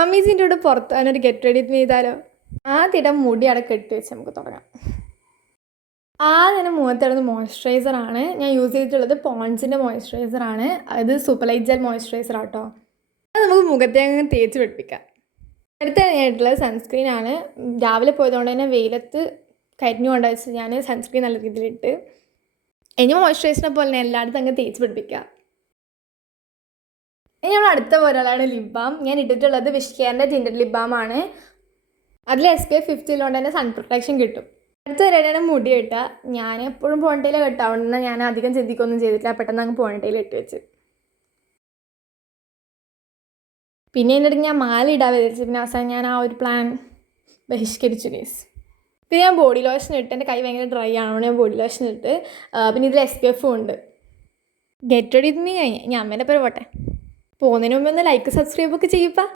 മമ്മീസിന്റെ കൂടെ പുറത്ത് അതിനൊരു ഗെറ്റ് റെഡി ചെയ്താലോ? ആദ്യം മുടി അവിടെ കെട്ടി വെച്ച് നമുക്ക് തുടങ്ങാം. ആദ്യം മുഖത്തിടുന്ന മോയ്സ്ചറൈസർ ആണ്. ഞാൻ യൂസ് ചെയ്തിട്ടുള്ളത് പോൺസിന്റെ മോയ്സ്ചറൈസർ ആണ്. അത് സൂപ്പർ ലൈറ്റ് ജെൽ മോയ്സ്ചറൈസർ ആട്ടോ. അത് നമുക്ക് മുഖത്തെ അങ്ങ് തേച്ച് പിടിപ്പിക്കാം. അടുത്ത ഞാനായിട്ടുള്ളത് സൺസ്ക്രീൻ ആണ്. രാവിലെ പോയതുകൊണ്ട് തന്നെ വെയിലത്ത് കരിഞ്ഞു വെച്ച് ഞാൻ സൺസ്ക്രീൻ നല്ല രീതിയിലിട്ട് ഇനി മോയ്സ്ചറൈസറിനെ പോലെ തന്നെ എല്ലായിടത്തും അങ്ങ് തേച്ച് പിടിപ്പിക്കുക ഇനി നമ്മൾ അടുത്ത ഒരാളാണ് ലിപ് ബാം ഞാൻ ഇട്ടിട്ടുള്ളത് വിഷ്കെയറിന്റെ ജിൻഡർ ലിപ് ബാം ആണ് അതിൽ എസ് പി എഫ് ഫിഫ്റ്റിയിലുകൊണ്ട് തന്നെ സൺ പ്രൊട്ടക്ഷൻ കിട്ടും. അടുത്ത ഒരാളാണ് മുടി കെട്ടുക ഞാൻ എപ്പോഴും പോണിട്ടയിൽ കിട്ടാവുന്ന ഞാൻ അധികം ചിന്തിക്കൊന്നും ചെയ്തിട്ടില്ല. പെട്ടെന്ന് അങ്ങ് പോണിട്ടയിൽ ഇട്ട് വെച്ച്. പിന്നെ എന്നിട്ട് ഞാൻ മാല ഇടാൻ വിചാരിച്ചു പിന്നെ അവസാനം ഞാൻ ആ ഒരു പ്ലാൻ ബഹിഷ്കരിച്ചു മീൻസ് പിന്നെ ഞാൻ ബോഡി ലോഷൻ ഇട്ട് എന്റെ കൈ ഭയങ്കര ഡ്രൈ ആണ് ഞാൻ ബോഡി ലോഷൻ ഇട്ട്. പിന്നെ ഇതിൽ എസ് പി എഫും ഉണ്ട്. ഗെറ്റ് റെഡി മീ കഴിഞ്ഞ് ഞാൻ അമ്മേന്റെ പേര് പോട്ടെ. പോകുന്നതിന് മുമ്പ് ഒന്ന് ലൈക്ക് സബ്സ്ക്രൈബ് ഒക്കെ ചെയ്യപ്പാ